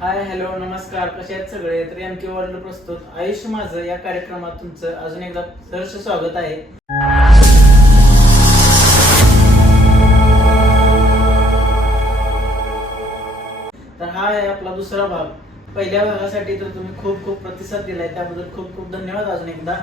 Hi hello नमस्कार. कसे आहेत सगळे? तर एम के वर्ल्ड प्रस्तुत. आयुष्य माझं या कार्यक्रमात तुमचं अजून एकदा सहर्ष स्वागत आहे. तर हा आहे आपला दुसरा भाग. पहिल्या भागासाठी तर तुम्ही खूप खूप प्रतिसाद दिलाय. त्याबद्दल खूप खूप धन्यवाद अजून एकदा.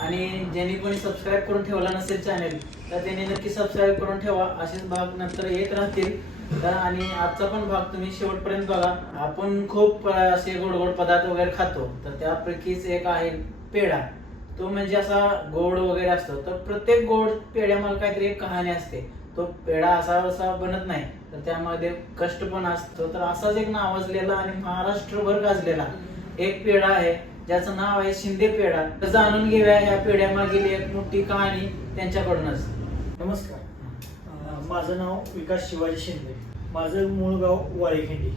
आणि ज्यांनी कोणी सबस्क्राईब करून ठेवला नसेल चॅनेल तर त्यांनी नक्की सबस्क्राईब करून ठेवा. असेच भाग नंतर येत राहतील. तर आणि आजचा पण भाग तुम्ही शेवटपर्यंत बघा. आपण खूप असे गोड गोड पदार्थ वगैरे खातो. तर त्यापैकीच एक आहे पेढा. तो म्हणजे असा गोड वगैरे असतो. तर प्रत्येक गोड पेढ्यामागे काहीतरी एक कहाणी असते. तो पेढा असा असा बनत नाही. तर त्यामध्ये कष्ट पण असतो. तर असाच एक नावाजलेला आणि महाराष्ट्रभर गाजलेला एक पेढा आहे. ज्याचं नाव आहे शिंदे पेढा. तर जाणून घेऊया या पेढ्यामागील एक मोठी कहाणी त्यांच्याकडूनच. नमस्कार. माझं नाव विकास शिवाजी शिंदे. माझं मूळ गाव वाळेखिंडी.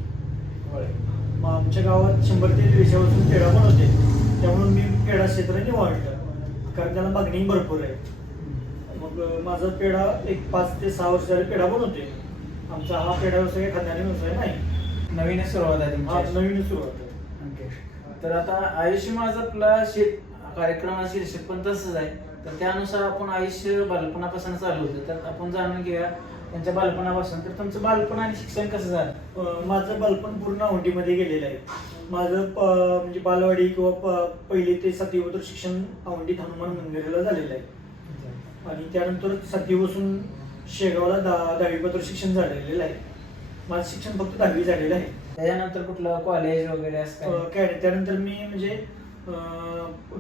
मग आमच्या गावात शंभर ते दीडशे वर्षून पेढा बनवते त्यामुळे मी पेढा क्षेत्र निवडलं कारण त्याला मागणी भरपूर आहे. मग माझा पेढा एक पाच ते सहा वर्ष झाले पेढा बनवते आमचा हा पेढा व्यवसाय काही खाण्याने व्यवसाय नाही. नवीन सुरुवात आहे हा तुमची नवीन सुरुवात आहे. तर आता आयुष्य माझं आपला शीट कार्यक्रमाचा शीर्षक पण तसंच आहे. तर त्यानुसार आपण आयुष्य बालपणापासून चालू होतं. तर आपण जाणून घेऊया त्यांच्या बालपणापासून. तर तुमचं बालपण आणि शिक्षण कसं झालं? माझं बालपण पूर्ण औंढीमध्ये गेलेलं आहे. माझं प- म्हणजे बालवाडी किंवा प- पहिली ते सातवीपर्यंत शिक्षण औंढीत हनुमान मंदिराला झालेलं आहे. आणि त्यानंतर सातवीपासून शेगावला दहा दहावीपर्यंत शिक्षण झालेलं आहे. माझं शिक्षण फक्त दहावी झालेलं आहे. त्याच्यानंतर कुठलं कॉलेज वगैरे असं अं, काय. त्यानंतर मी म्हणजे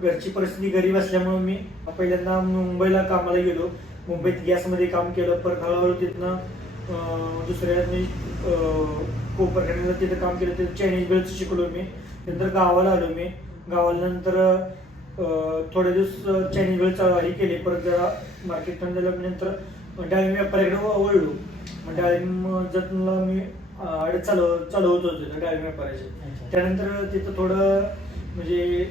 घरची परिस्थिती गरीब असल्यामुळे मी पहिल्यांदा मुंबईला कामाला गेलो. मुंबईत गॅसमध्ये काम केलं परत हळूहळू तिथनं दुसऱ्या मी कोपरखान्याला तिथं काम केलं तिथं चायनीज बेल्ट शिकलो मी. नंतर गावाला आलो मी. गावाला नंतर थोडे दिवस चायनीज बेल्ट हे केले. परत जरा मार्केट नंतर डाळिंब व्यापाऱ्याकडे वळलो. मग डाळिंब जतनला मी अं, चालव चालवत होतो डाळिंब व्यापाराचे अच्छा. त्यानंतर तिथं थोडं म्हणजे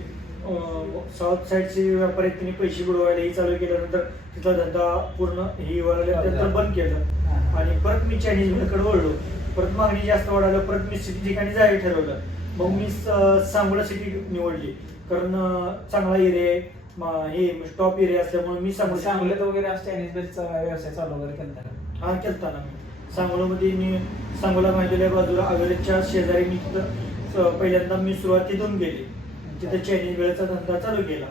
साऊथ साईडचे व्यापारी त्यांनी पैसे बुडवायला हे चालू केल्यानंतर तिथला धंदा पूर्ण हे व्हायला त्यानंतर बंद केलं. आणि परत मी चायनीजकडे वळलो. परत मागणी जास्त वाढायला परत मी सिटी ठिकाणी जायला ठरवलं. मग मी सांगोला सिटी निवडली. कारण चांगला एरिया आहे. हे टॉप एरिया असल्यामुळे मी सांगोला सांगलीत वगैरे चायनीज व्यवसाय चालू वगैरे केला? हा केलता ना. सांगोलामध्ये मी सांगोला माहितीच्या बाजूला अवेलेच्या शेजारी मी तिथं पहिल्यांदा मी सुरुवात तिथून केली तिथं चायनीज वेळेचा धंदा चालू केला.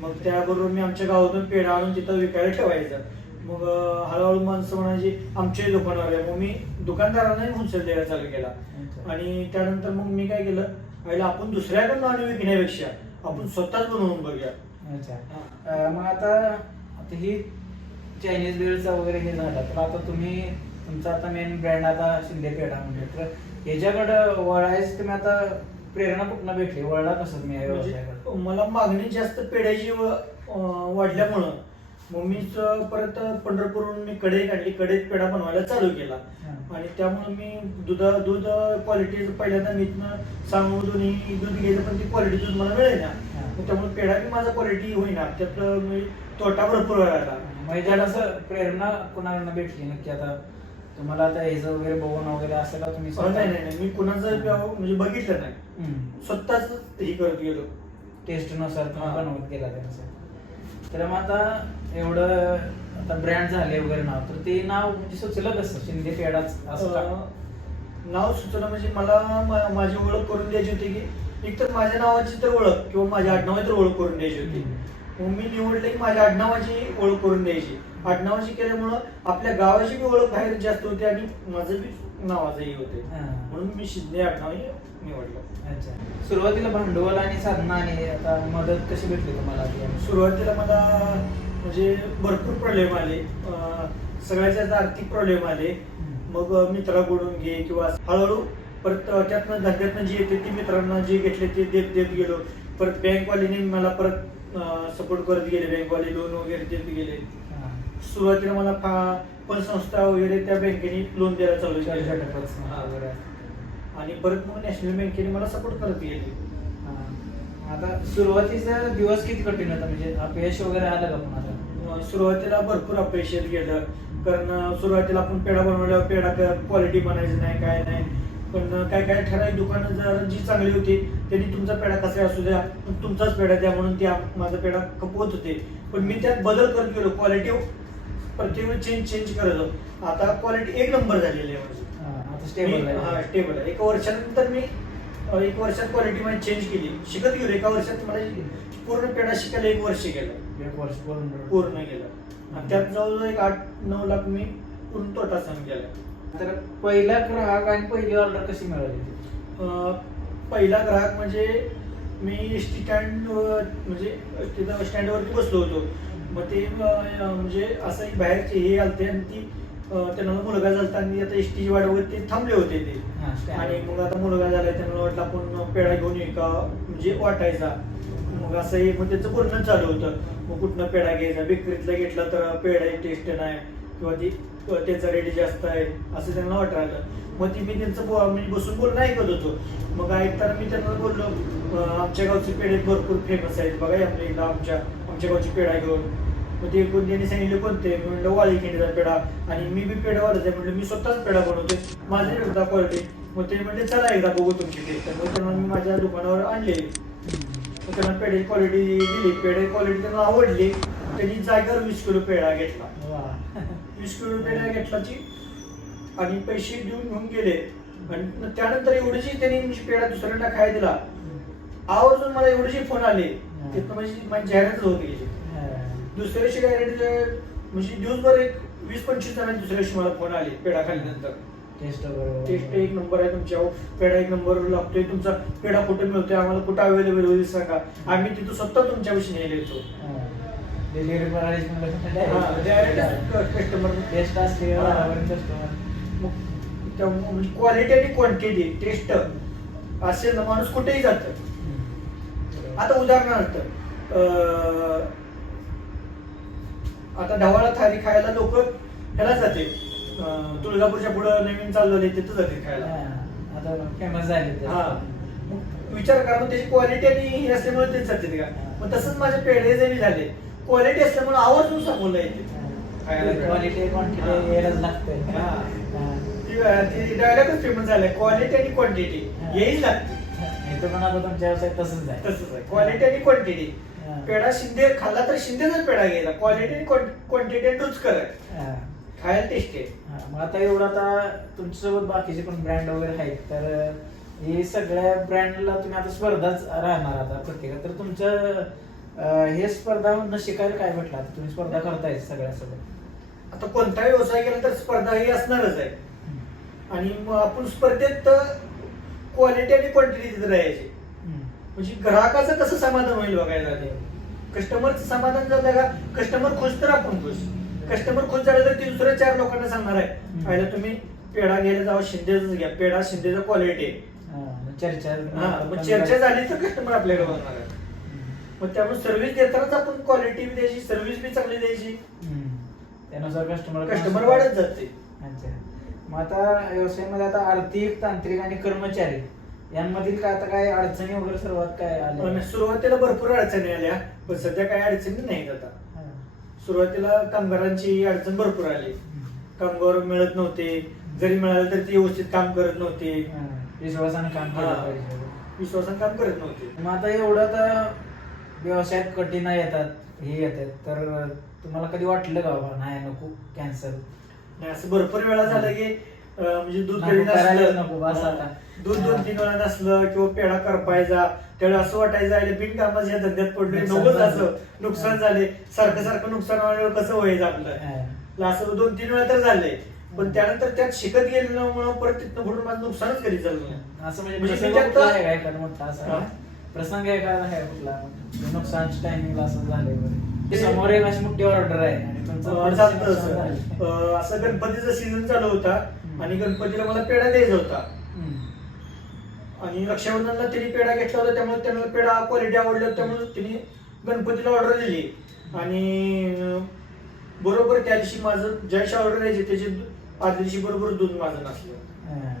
मग त्याबरोबर मी आमच्या गावातून पेढा आणून तिथं विकायला ठेवायचा. मग हळूहळू माणसं म्हणायची आमचे दुकानावर आहे मग मी दुकानदारांनाही होलसेल द्यायला चालू केला. आणि त्यानंतर मग मी काय केलं पहिलं आपण दुसऱ्याकडून आणून विकण्यापेक्षा आपण स्वतःच बनवून बघूया. अच्छा. मग आता आता ही चायनीज बिलचा वगैरे हे झालं तर आता तुम्ही तुमचा आता मेन ब्रँड आता शिंदे पेढा म्हणजे तर ह्याच्याकडं वळायचं तुम्ही आता प्रेरणा कुठनं भेटली? वळला कसं या व्यवसायाकडे? म्हणजे मला मागणी जास्त पेढ्याची व- अं, वाढल्यामुळं मग मी च- परत पंढरपूरहून मी कढई काढली. कढईत पेढा बनवायला चालू केला. हा. आणि त्यामुळे मी दूध दूध क्वालिटी पहिल्यांदा मी इथनं सांगू दोन्ही दूध घ्यायचं पण ती क्वालिटी दूध मला मिळेल ना हा. मग त्यामुळे पेढा बी माझा क्वालिटी होईना. त्यात मी तोटा भरपूर व्हायला मग ह्याच्यात असं प्रेरणा कुणाकडनं भेटली नक्की आता? तुम्हाला आता ह्याचं वगैरे बघून वगैरे असं का तुम्ही नाही नाही नाही. मी कुणाचं व्यव- म्हणजे बघितलं नाही. स्वतःच हे करत गेलो. टेस्टनुसार तुम्ही. बनवत गेला त्यानुसार तर मग आता एवढं आता ब्रँड झाले वगैरे नाव तर ते नाव म्हणजे सुचलं कसं? शिंदे पेढाच असं का? नाव सुचलं म्हणजे मला मा- माझी ओळख करून द्यायची होती की एक तर माझ्या नावाची तर ओळख किंवा माझ्या आडनावाची तर ओळख करून द्यायची होती. मग मी निवडले की माझ्या आडनावाची ओळख करून द्यायची. आडनावाची केल्यामुळं आपल्या गावाची बी ओळख बाहेर जास्त होते आणि माझं बी नावाचंही होते. म्हणून मी शिंदे आडनाव हे निवडलं. अच्छा. सुरुवातीला भांडवल आणि साधना आणि आता मदत कशी भेटली तुम्हाला? सुरुवातीला मला म्हणजे भरपूर प्रॉब्लेम आले. अं, सगळ्यात जास्त आर्थिक प्रॉब्लेम आले. मग मित्राकडून घे किंवा हळूहळू परत त्यातनं धंद्यातनं जे येते ते मित्रांना जे घेतले ते देत देत गेलो. परत बँकवाल्याने मला परत सपोर्ट करत गेले. बँकवाले लोन वगैरे देत गेले. सुरुवातीला मला फा- पतसंस्था वगैरे त्या बँकेने लोन द्यायला चालू केलं. आणि परत मग नॅशनल बँकेने मला सपोर्ट करत गेले. हा. आता सुरुवातीचा दिवस किती कठीण होता? म्हणजे अपयश वगैरे आलं का पण आता सुरुवातीला भरपूर अपयशात गेलं. कारण सुरुवातीला आपण पेढा बनवल्यावर पेढा क्वालिटी बनायचं नाही काय नाही. पण काय काय ठराविक दुकानं जर जी चांगली होती त्यांनी तुमचा पेढा कसा असू द्या पण तुमचाच पेढा द्या म्हणून ते माझा पेढा खपवत होते. पण मी त्यात बदल करत गेलो. क्वालिटी वेळी चेंज चेंज करत होतो आता क्वालिटी एक नंबर झालेली आहे माझी. आता मी- स्टेबल हा आहे स्टेबल आहे. एका वर्षानंतर मी अ, एक वर्षात क्वालिटी माझी चेंज केली. शिकत गेलो. एका वर्षात मला पूर्ण पेढा शिकायला एक वर्ष गेलं. एक वर्ष पूर्ण पूर्ण गेलं. आणि त्यात जवळजवळ एक आठ नऊ लाख मी पूर्ण तोटा सहन केला. तर पहिला ग्राहक आणि पहिली ऑर्डर कशी मिळाली? अ, पहिला ग्राहक म्हणजे मी एस टी स्टँड म्हणजे तिथं स्टँडवरती बसलो होतो. मग ते म्हणजे असं एक बाहेरचे हे आलते आणि ती त्यांना मुलगा झालता आणि आता एस टी वाढवत ते थांबले होते ते. आणि मग आता मुलगा झालाय त्यांना वाटलं आपण पेढा घेऊन येऊ का म्हणजे वाटायचा. मग असं हे मग त्याचं बोलणं चालू होतं. मग कुठनं पेढा घ्यायचा? बेकरीतला घेतला तर पेढा टेस्ट नाही. किंवा ती त्याचा रेट जास्त आहे. असं त्यांना वाटायला मग ती मी त्यांचं म्हणजे बसून बोलणं ऐकत होतो. मग ऐकताना मी त्यांना बोललो आमच्या गावचे पेढे भरपूर फेमस आहेत. बघा आपल्या इथं आमच्या आमच्या गावची पेढा घेऊन. मग ते कोण त्यांनी सांगितले कोणते? मी म्हणलं वाळी खिंडीचा पेढा. आणि मी बी पेढावालाच आहे. म्हणलं मी स्वतःच पेढा बनवते माझे एकदा क्वालिटी मग ते म्हणले चला एकदा बघू तुमची टेस्ट मग त्यांना मी माझ्या दुकानावर आणले. मग त्यांना पेढे क्वालिटी दिली. पेढे क्वालिटी त्यांना आवडली. त्यांनी जागेवर वीस किलो पेढा घेतला. वीस किलो पेढा घेतलाची आणि पैसे देऊन घेऊन गेले. आणि त्यानंतर एवढीची त्यांनी पेढा दुसऱ्यांना खायला दिला. आवर्जून मला एवढीचे फोन आले. तिथं म्हणजे माझी जाहिरातच होत गेली. दुसऱ्या दिवशी डायरेक्ट म्हणजे दिवसभर एक वीस पंचवीस जणांनी दुसऱ्या दिवशी मला फोन आले पेढा खाल्ल्यानंतर टेस्ट बरोबर टेस्ट एक नंबर आहे तुमच्या पेढा एक नंबर लागतोय तुमचा पेढा कुठे मिळतोय आम्हाला कुठं अवेलेबल होईल सांगा. आम्ही तिथं स्वतः तुमच्यापाशी नेले येतो डिलिव्हरी हा. टेस्ट असली हा. कस्टमर म्हणजे क्वालिटी आणि क्वांटिटी टेस्ट असेल ना माणूस कुठेही जातं. आता उदाहरणार्थ आता ढवाळा थाली खायला लोक ह्याला जाते. तुळजापूरच्या पुढं नवीन चालू झाले तिथं जाते खायला. आता फेमस झाले. हा. विचार करा मग त्याची क्वालिटी आणि हे असल्यामुळे तेच जाते का? मग तसंच माझे पेढे जरी झाले क्वालिटी असल्यामुळे आवर्जून सांगून येते. क्वालिटी क्वांटिटी यायलाच लागते फेमस झालाय. क्वालिटी आणि क्वांटिटी हा. हेच लागते. इथं पण आता तुमच्या व्यवसायात तसंच आहे. तसंच आहे. क्वालिटी आणि क्वांटिटी. पेढा शिंदे खाल्ला तर शिंदेचाच पेढा घ्यायचा क्वालिटी आणि क्वांटिटी आहे. हा. खायला टेस्ट आहे. हा, मग आता एवढं आता तुमच्यासोबत बाकीचे पण ब्रँड वगैरे आहेत तर हे सगळ्या ब्रँडला तुम्ही आता स्पर्धाच राहणार आता प्रत्येकात. तर तुमचं हे स्पर्धा न शिकायला काय भेटलं? तुम्ही स्पर्धा करताय सगळ्यासोबत. आता कोणताही व्यवसाय केला तर स्पर्धा ही असणारच आहे. आणि मग आपण स्पर्धेत क्वालिटी आणि क्वांटिटी तिथे राहायची. म्हणजे ग्राहकाचं कसं समाधान होईल बघायला ते कस्टमरचं समाधान झालं का कस्टमर खुश तर आपण खुश. कस्टमर खुश झालं तर ते दुसऱ्या चार लोकांना सांगणार आहे. पहिला तुम्ही पेढा घ्यायला जावा शिंदेच घ्या. पेढा शिंदेचा क्वालिटी चर्चा हा मग चर्चा झाली तर कस्टमर आपल्याकडे बघणार आहे. मग त्यामुळे सर्व्हिस देतानाच आपण क्वालिटी बी द्यायची सर्व्हिस बी चांगली द्यायची. त्यानुसार कस्टमर कस्टमर वाढत जाते. मग आता व्यवसायामध्ये आता आर्थिक तांत्रिक आणि कर्मचारी यांमधील काय आता काय अडचणी वगैरे सर्वात काय पण आले सुरुवातीला भरपूर अडचणी आल्या पण सध्या काही अडचणी नाहीत आता. हा. सुरुवातीला कामगारांची अडचण भरपूर आली. कामगार मिळत नव्हते. जरी मिळालं तरी ते व्यवस्थित काम करत नव्हते. हा. विश्वासानं काम केलं हा. पाहिजे. विश्वासानं काम करत नव्हते. मग आता एवढं तर व्यवसायात कठीण येतात हे येतात. तर तुम्हाला कधी वाटलं का बाबा नाही नको कॅन्सल असं भरपूर वेळा झालं की अं, म्हणजे दूध नको कधी करायलाच नसलं नको, बस आता. दूध दोन तीन वेळा नसलं किंवा पेढा करपायचा त्यावेळेला असं वाटायचं आहे बिनकामाच्या धंद्यात पडले नुकसान नकोच झालं. असं नुकसान झाले सारखं सारखं नुकसान व्हायला कसं व्हायचं आपलं असं दोन तीन वेळा तर झालंय पण त्यानंतर त्यात शिकत गेल्यामुळे परत तिथनं पुढे माझं नुकसानच कधी झालं नाही. असं म्हणजे म्हणजे प्रसंग कुठला आहे का एखादा मोठा असा हा? प्रसंग एखादा आहे कुठला नुकसान टायमिंगला असं झालंय. ते- समोर एक अशी मोठी ऑर्डर आहे आणि तुमचं चालतं असं झालंय. अं, असं गणपतीचा सीझन चालू होता. आणि गणपतीला मला पेढा द्यायचा होता हम्म. आणि रक्षाबंधनला त्यांनी पेढा घेतला होता त्यामुळे त्यांना पेढा क्वालिटी आवडली होती, त्यामुळे त्यांनी गणपतीला ऑर्डर दिली आणि अं, बरोबर त्या दिवशी माझं ज्या दिवशी ऑर्डर द्यायची त्याची दु- आदल्या दिवशी बरोबर दूध माझं नसलं हा.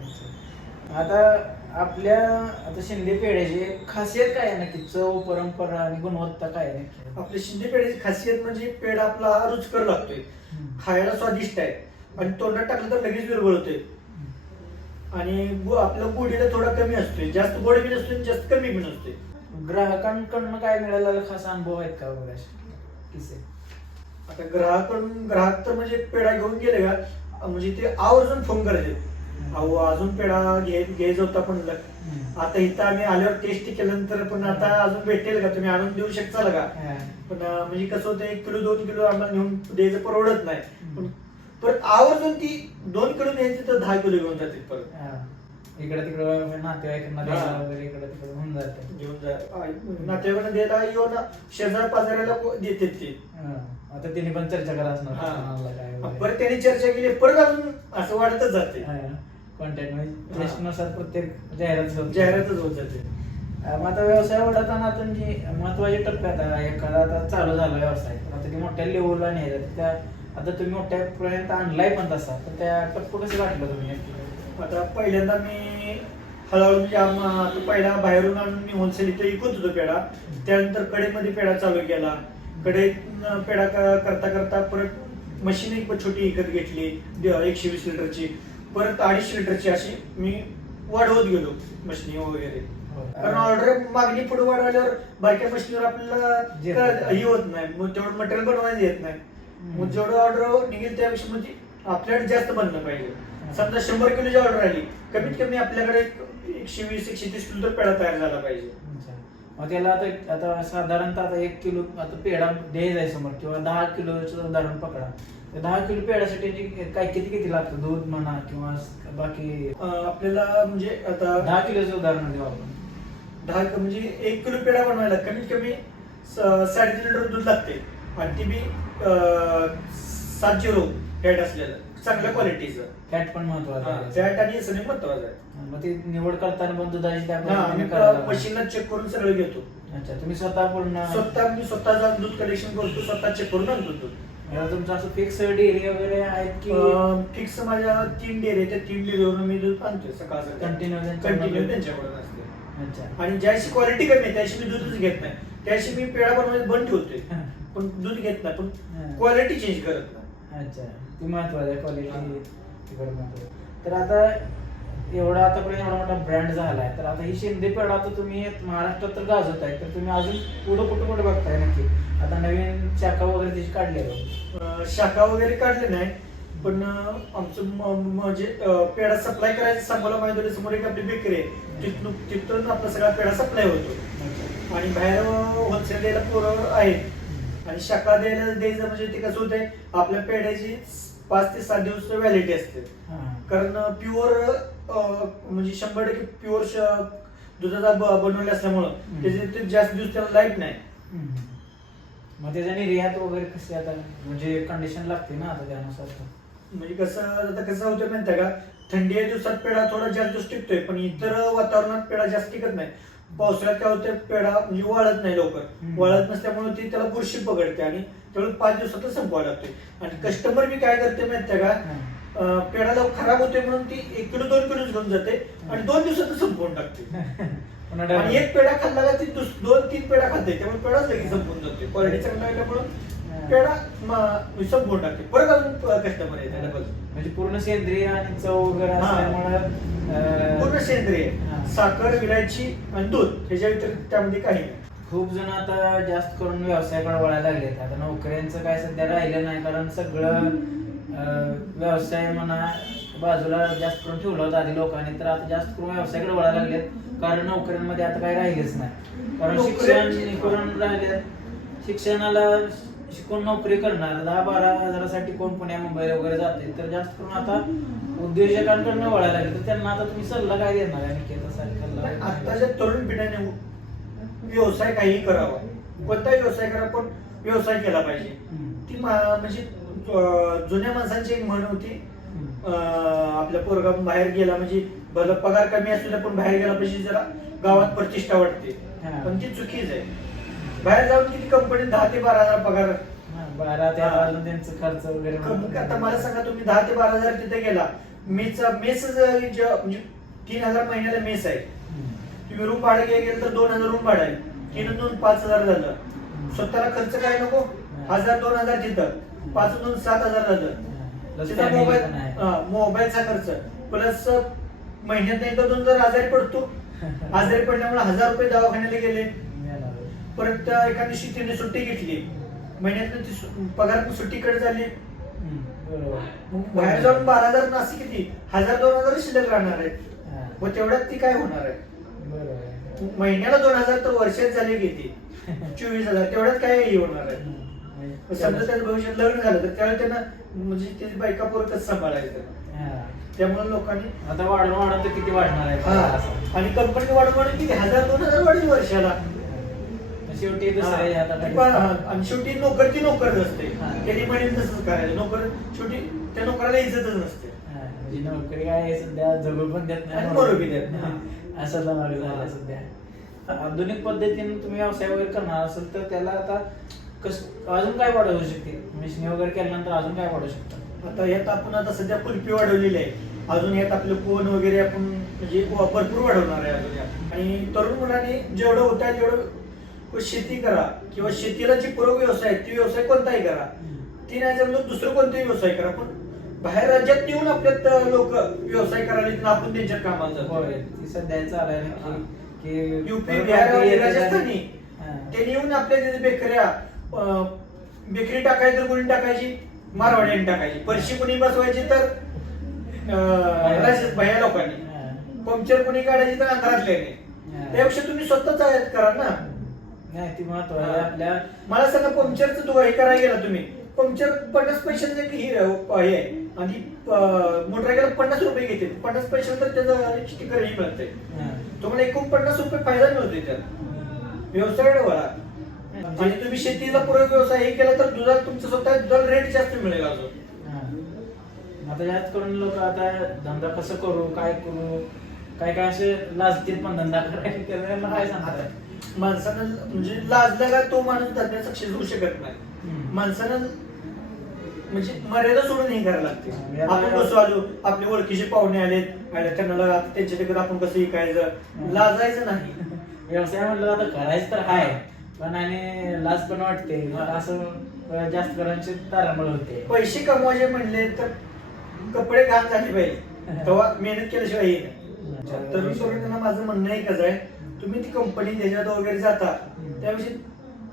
अच्छा. आता आपल्या आता शिंदे पेढ्याची खासियत काय आहे नक्की? चव परंपरा आणि गुणवत्ता काय आहे नक्की? आपल्या शिंदे पेढ्याची खासियत म्हणजे पेढा आपला रुचकर लागतोय. हम्म. खायला स्वादिष्ट आहे. आणि तोंडात टाकलं तर लगेच विरघळतोय आणि गु- आपलं गोडीला थोडा कमी असतोय. जास्त गोड बी नसतोय आणि जास्त कमी बी नसतोय. ग्राहकांकडनं काय मिळालेला खास अनुभव आहेत का वगैरे असे किस्से? आता ग्राहकडून ग्राहक तर म्हणजे पेढा घेऊन गेले का? म्हणजे ते आवर्जून फोन करायचे. अहो अजून पेढा घे घ्यायचा होता पण. आता इथं आम्ही आल्यावर टेस्ट केल्यानंतर पण आता अजून भेटेल का तुम्ही आणून देऊ शकताल का. पण म्हणजे कसं होतं एक किलो दोन किलो आम्हाला नेऊन द्यायचं परवडत नाही पण परत आवर्जून ती दोन किलो न्यायची तर दहा किलो घेऊन जाते परत. इकडे तिकडे नातेवाईकांना हा. वगैरे इकडे तिकडे होऊन जाते घेऊन जा नातेवाईकांना द्यायला येऊन शेजार पाजाराला देतात ते. आता तिने पण चर्चा करा असणार. परत त्यांनी चर्चा केली परत अजून असं वाढतच जाते. कॉन्टॅक्ट म्हणजे. लिस्टनुसार प्रत्येक जाहिरात होते. जाहिरातच होत जाते. मग आता व्यवसाय वाढताना आता जी महत्वाची टप्प्यात आहे एखादा आता चालू झाला व्यवसाय. आता ती मोठ्या लेवलला नाही तर त्या आता तुम्ही मोठ्या पर्यंत आणलाय पण तसा तर त्या टप्प कसं वाटलं तुम्ही आता पहिल्यांदा मी हळूहळू म्हणजे आम- पहिला बाहेरून आणून मी होलसेल इथे विकत होतो पेढा. त्यानंतर कडेमध्ये पेढा चालू केला. कडे पेढा क- करता करता परत मशीन एक छोटी विकत घेतली द- एकशे वीस लिटरची परत अडीचशे लिटरची अशी मी वाढवत गेलो मशिनी वगैरे कारण ऑर्डर मागणी पुढे वाढवल्यावर बारक्या मशीनवर आपल्याला येत कळत- नाही. हे होत नाही मग तेवढं मटेरियल बनवायला येत नाही. मग जेवढं ऑर्डर निघेल त्यापेक्षा म्हणजे आपल्याकडे जास्त बनलं पाहिजे. समजा शंभर किलोची ऑर्डर आली कमीत कमी आपल्याकडे एक- एकशे वीस एकशे तीस किलो तर पेढा तयार झाला पाहिजे. मग त्याला आता आता साधारणतः आता एक किलो आता पेढा द्यायचा आहे समोर किंवा दहा किलोचं उदाहरण पकडा दहा किलो पेढ्यासाठी काय किती किती लागतं? दूध म्हणा किंवा बाकी अं, आपल्याला म्हणजे आता दहा किलोचं उदाहरण देऊ आपण. दहा क- म्हणजे एक किलो पेढा बनवायला कमीत कमी स- साडेतीन लिटर दूध लागते. आणि ती बी अं, सात झिरो फॅट असलेलं. चांगल्या क्वालिटीचं. फॅट पण महत्वाचं आहे. फॅट आणि सगळे महत्वाचं आहे. मग ती निवड करताना पण दुधाची त्या हा पद्धतीने करायला. मशीनला चेक करून सगळं घेतो. अच्छा तुम्ही स्वतः पूर्ण स्वतः मी स्वतः जाऊन दूध कलेक्शन करतो स्वतः चेक करून आणतो दूध. तुमचं असं फिक्स डेअरी वगैरे आहेत की फिक्स माझ्या तीन डेअरी त्या तीन डेअरीवरून मी दूध आणतोय सकाळ सकाळ Continue त्यांच्याकडून? कंटिन्यू त्यांच्याकडून असते. अच्छा. आणि ज्याशी क्वालिटी कमी आहे त्याशी मी दूधच घेत नाही. त्याशी मी पेढा बनवायला बंद ठेवतोय. पण दूध घेत नाही पण. क्वालिटी चेंज करत नाही. अच्छा. ती महत्वाची आहे क्वालिटी तर आता एवढा आतापर्यंत एवढा मोठा ब्रँड झालाय. तर आता ही शिंदे पेढा तर तुम्ही महाराष्ट्रात तर गाजवत आहे तर तुम्ही अजून पुढे कुठे कुठे बघताय नक्की? आता नवीन शाखा वगैरे त्याची काढली आहे शाखा वगैरे काढले नाही पण आमचं म्हणजे पेढा सप्लाय करायचं सांगोला माहिती समोर एक आपली बेकरी आहे. तिथून तिथून आपला सगळा पेढा सप्लाय होतो. आणि बाहेर होलसेल द्यायला पोरं आहेत. आणि शाखा द्यायला द्यायचं म्हणजे ते कसं होतंय आपल्या पेढ्याची पाच ते सात दिवस व्हॅलिटी असते. कारण प्युअर म्हणजे शंभर टक्के प्युअर दुधाचा बनवले असल्यामुळं. त्याचे ते जास्त दिवस त्याला लाइट नाही. मग त्याच्याने रियात वगैरे कशी आता म्हणजे कंडिशन लागते ना आता त्यानुसार. म्हणजे कसं आता कसं होतं माहितीये का थंडी या दिवसात पेढा थोडा जास्त दिवस टिकतोय पण इतर वातावरणात पेढा जास्त टिकत नाही पावसाळ्यात काय होतं पेढा म्हणजे वाळत नाही लवकर. वाळत नसल्यामुळे ती त्याला बुरशी पकडते आणि त्यामुळे पाच दिवसातच संपवायला लागते आणि कस्टमर बी काय करते माहितीये का हा. लवकर खराब होते म्हणून ती एक किलो दोन किलो घेऊन जाते आणि दोन दिवसातच संपवून टाकते आणि. एक पेढा खाल्ला का ती दोन तीन पेढा खाते त्यामुळे पेढाच लगेच संपून जाते क्वालिटी चांगला असल्यामुळे हा. पेढा संपवून टाकते परत अजून कस्टमर येते डबल म्हणजे पूर्ण सेंद्रिय आणि चव वगैरे हा. पूर्ण सेंद्रिय हा. साखर विलायची आणि दूध ह्याच्या व्यतिरिक्त त्यामध्ये काही नाही खूप जण आता जास्त करून व्यवसायाकडे वळायला लागलेत आता नोकऱ्यांचं काय सध्या राहिलं नाही कारण सगळं व्यवसाय म्हणा बाजूला जास्त करून ठेवलं होतं आधी लोकांनी तर आता जास्त करून व्यवसायाकडे वळायला लागलेत. कारण नोकऱ्यांमध्ये आता काही राहिलेच नाही. कारण शिक्षण करून राहिलेत. शिक्षणाला शिकून नोकरी करणार दहा बारा हजारासाठी कोण पुण्या मुंबई वगैरे जाते तर जास्त करून आता उद्योजकांकडनं वळायला लागले. तर त्यांना आता तुम्ही सल्ला काय देणार आहे आताच्या तरुण पिढ्याने व्यवसाय काही करावा कोणताही व्यवसाय करा पण व्यवसाय केला पाहिजे. ती म्हणजे जुन्या माणसांची एक म्हण होती. आपल्या पोरगा बाहेर गेला म्हणजे भलं पगार कमी असू पण बाहेर गेला पाहिजे जरा गावात प्रतिष्ठा वाटते. पण ती चुकीच आहे. बाहेर जाऊन किती कंपनी दहा ते बारा हजार पगार बारा ते त्यांचं खर्च वगैरे आता मला सांगा तुम्ही दहा ते बारा हजार तिथे गेला. मेस मेस म्हणजे तीन हजार महिन्याला मेस आहे. तुम्ही रूम भाडं गेलं तर दोन हजार रूम भाडं आहे. तीन दोन पाच हजार झालं. स्वतःला खर्च काय नको? हजार दोन हजार तिथं. पाच दोन सात हजार झालं मोबाईल आहे. मोबाईलचा खर्च. प्लस महिन्यात एकदा दोन जर आजारी पडतो. आजारी पडल्यामुळे हजार रुपये दवाखान्याला गेले. परत त्या एका दिवशी तिने सुट्टी घेतली. महिन्यात पगार सुट्टीकडे झाली बरोबर. मग बाहेर जाऊन बारा हजार नासी किती? हजार दोन हजार शिल्लक राहणार आहेत हा, मग तेवढ्यात ती काय होणार आहे? महिन्याला दोन हजार तर वर्षात झाले किती? चोवीस हजार. तेवढ्यात काय होणार आहे? समजा त्याचं भविष्यात लग्न झालं तर त्यावेळी त्यांना म्हणजे ते बायका पोर कसं सांभाळायचं. त्यामुळे लोकांनी आता वाढून वाढून तर किती वाढणार आहे. आणि कंपनी वाढून वाढून किती? हजार दोन हजार वाढेल वर्षाला. शेवटी आणि शेवटी नोकर ती नोकरच असते हा. त्यांनी म्हणेल तसंच करायचं. नोकर शेवटी त्या नोकराला इज्जतच नसते. म्हणजे नोकरी काय आहे सध्या जगू पण देत नाही. आणि मरू बी देत नाही. असं झालं सध्या. आधुनिक पद्धतीने तुम्ही व्यवसाय वगैरे करणार असेल तर त्याला आता कस अजून काय वाढ होऊ शकते? मिशनी वगैरे केल्यानंतर अजून काय वाढू शकतं? आता यात आपण आता सध्या कुल्फी वाढवलेली आहे. अजून यात आपले कोण वगैरे आपण म्हणजे भरपूर वाढवणार आहे अजून यात. आणि तरुण मुलांनी जेवढं होत आहे तेवढं शेती करा किंवा शेतीला जी पूरक व्यवसाय आहे ती व्यवसाय कोणताही करा. ती नाही जमलं दुसरं कोणताही व्यवसाय करा पण बाहेर राज्यात येऊन आपल्यात लोक व्यवसाय करायला आपण त्यांच्या कामाला जातो सध्या. की युपी बिहार राजस्थानी. त्यांनी येऊन आपल्या तिथे बेकऱ्या बेकरी टाकायची तर कोणी टाकायची? मारवाड्याने टाकायची. परशी कोणी बसवायची तर भया लोकांनी. पंक्चर कोणी काढायची तर अंधारातल्याने. त्यापेक्षा तुम्ही स्वतःच आयात करा ना. नाही ती महत्वाची. आपल्या मला सांगा पंक्चरचं तू हे करायला गेला तुम्ही. पंक्चर पन्नास पैशाचं हे आहे. आणि मोटरसायकल पन्नास रुपये घेते. पन्नास पैशाला तर त्याचं स्टिकर ही मिळतंय हा. तुम्हाला एकूण पन्नास रुपये फायदा मिळतोय त्यात. व्यवसाय वळा आणि तुम्ही शेतीला पूरक व्यवसाय हे केला तर दुधाला तुमचं स्वतः दुधाला रेट जास्त मिळेल अजून. हा. आता जास्त करून लोक आता धंदा कसं करू काय करू काय काय असे लाजतील पण धंदा करायला. त्यांना काय सांगतात माणसानं म्हणजे लाजला का तो माणूस धंद्यात सक्सेस होऊ शकत नाही. हम्म. माणसानं म्हणजे मर्यादा सोडून हे करायला लागते. आपण कसं आलो आपले ओळखीचे पाहुणे आलेत आले त्यांना लगा त्यांच्या तिकडे आपण कसं विकायचं? लाजायचं नाही. व्यवसाय म्हणलं आता करायचं तर हाय. पण आणि लाज पण वाटते. मग असं जास्त करांची तारांबळ होते. पैसे कमवायचे म्हणले तर कपडे घाण झाले पाहिजे तेव्हा मेहनत केल्याशिवाय हे नाही. तरुण तरुणांना माझं म्हणणं एकच आहे. तुम्ही ती कंपनी त्याच्यात वगैरे जाता त्याविषयी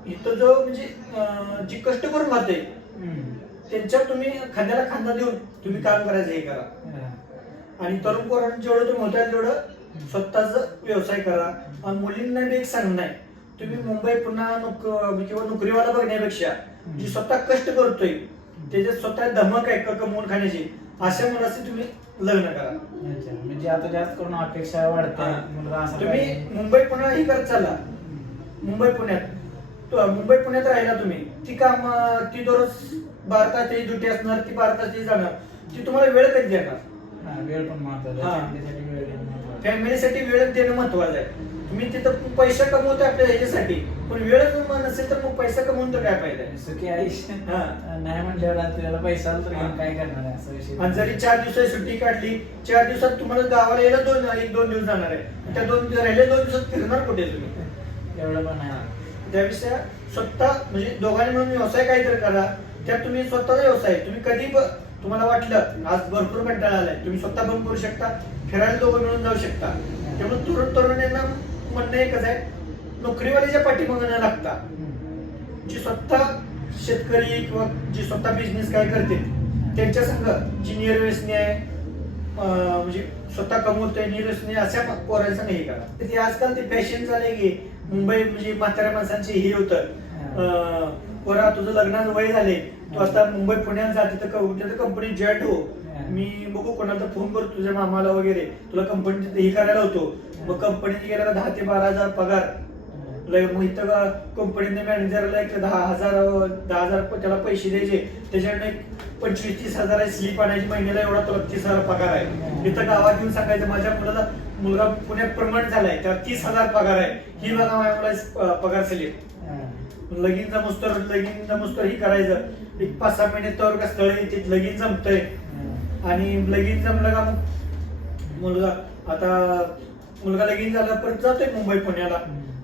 इथं जो म्हणजे अं, जी कष्ट करून राहते हम्म. त्यांच्यात तुम्ही खांद्याला खांदा देऊन तुम्ही काम करायचं हे करा. हा. आणि तरुण पोरांना जेवढं तुम्ही होता तेवढं स्वतःच व्यवसाय करा. आणि मुलींना बी एक सांगणं आहे तुम्ही मुंबई पुन्हा नोक किंवा नोकरीवाला बघण्यापेक्षा जी स्वतः कष्ट करतोय त्याच्यात स्वतः धमक आहे का कमवून खाण्याची अशा मुलाशी तुम्ही लग्न करा. म्हणजे आता जास्त करून अपेक्षा वाढते. मुलगा असा तुम्ही. मुंबई पुन्हा ही करत चालला मुंबई पुण्यात तो मुंबई पुण्यात राहिला तुम्ही ती काम ती दररोज बारा तासची ड्युटी असणार ती बारा तासची जाणार ती तुम्हाला वेळ कधी देणार वेळ पण महत्त्वाचा हा. फॅमिलीसाठी वेळ देणं महत्वाचं आहे. फॅमिलीसाठी वेळ देणं महत्वाचं आहे. तुम्ही तिथं पैसा कमवतोय आपल्या ह्याच्यासाठी पण वेळच नसेल तर मग पैसा कमवून तर काय फायदा आहे? सुखी आयुष्य. हा. नाही म्हणल्यावर आपल्याला पैसा आला तर हा. काय करणार आहे? असं विषय. आणि जरी चार दिवसाची सुट्टी काढली चार दिवसात तुम्हाला गावाला यायला दोन एक दोन दिवस जाणार आहे. त्या दोन राहिले दोन दिवसात फिरणार कुठे तुम्ही? एवढं पण आहे त्यापेक्षा स्वतः म्हणजे दोघांनी म्हणून व्यवसाय काहीतरी करा. त्यात तुम्ही स्वतःचा व्यवसाय तुम्ही कधी ब- तुम्हाला वाटलं आज भरपूर कंटाळा आलाय. तुम्ही स्वतः पण करू शकता फिरायला दोघं मिळून जाऊ शकता. त्यामुळे तरुण तरुणांना म्हणणं एकच आहे नोकरीवाल्याच्या पाठीमागं न लागता. जी स्वतः शेतकरी किंवा जी स्वतः बिझनेस काय करते त्यांच्या संघ जी निर्व्यसनी आहे म्हणजे स्वतः कमवतोय निर्व्यसनी अशा पोरांचं हे करा. ते आजकाल ते फॅशन झाले की मुंबई म्हणजे म्हाताऱ्या माणसांचे हे होतं. पोरा तुझं लग्नाचं वय झाले तू आता मुंबई पुण्यात जा तिथं कंपनी जॉईंट हो. मी बघू कोणाला फोन करतो तुझ्या मामाला वगैरे. तुला कंपनीत हे करायला होतो. मग कंपनीत गेल्याला दहा ते बारा हजार पगार. मग इथं कंपनीने मॅनेजरला एक दहा हजार दहा हजार त्याला पैसे द्यायचे. त्याच्याकडनं एक पंचवीस तीस हजार स्लीप आणायची महिन्याला एवढा तुला तीस हजार पगार आहे. इथं गावात येऊन सांगायचं माझ्या मुलाला मुलगा पुण्यात प्रमोट झालाय त्याला तीस हजार पगार आहे. ही बघा माझ्या मुला पगार स्लिप हा. लगीन जमूस्तर लगीन जमूस्तर ही करायचं. एक पाच सहा महिने तर का स्थळ येते लगीन जमतंय. आणि लगीन जमलं का मग? मुलगा आता मुलगा लगीन झाला परत जातोय मुंबई पुण्याला.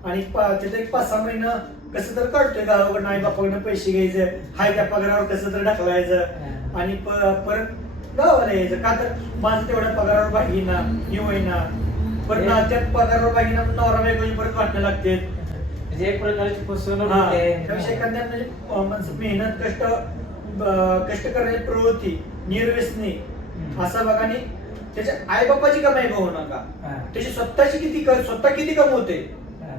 आणि तिथे एक पाच सहा महिना कसं तर काढतोय गावाकडनं आई बापाकडनं पैसे घ्यायचे. हाय त्या पगारावर कसं तर ढकलायचं. आणि परत गावाला यायचं. का तर माझं तेवढ्या पगारावर भागीना हे होईना. पण नात्यात पगारावर भागीना नवरा बायकोची परत वाटणं लागते. म्हणजे एक प्रकारची फसवणूक हा, होते. त्यापेक्षा एखाद्या म्हणजे अं, माणसं मेहनत कष्ट कष्ट करण्याची प्रवृत्ती निर्व्यसनी हम्म. असा बघा आणि त्याच्या आई बापाची कमाई बघू नका. हा, त्याची स्वतःची किती क- स्वतः किती कमवते? हा.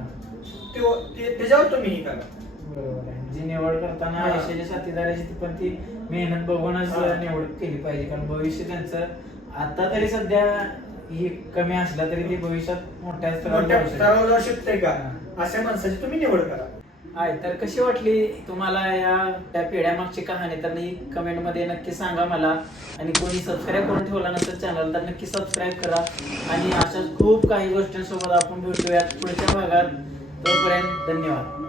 ते- ते- त्याच्यावर तुम्ही हे करा. बरोबर आहे. जी निवड करताना हा. आयुष्याच्या साथीदाराची ती पण ती मेहनत बघूनच हा. निवड केली पाहिजे. कारण भविष्य त्यांचं आता तरी सध्या ही कमी असला तरी ती भविष्यात मोठ्या स्तरावर मोठ्या जाऊ शकते. स्तरावर जाऊ शकते का? अशा माणसाची तुम्ही निवड करा. आहे तर कशी वाटली तुम्हाला या त्या पिढ्यामागची कहाणी? तर कमेंटमध्ये नक्की सांगा मला. आणि कोणी सबस्क्राईब करून ठेवला नसेल चॅनल तर नक्की सबस्क्राईब करा. आणि अशाच खूप काही गोष्टींसोबत आपण भेटूयात पुढच्या भागात. तोपर्यंत धन्यवाद.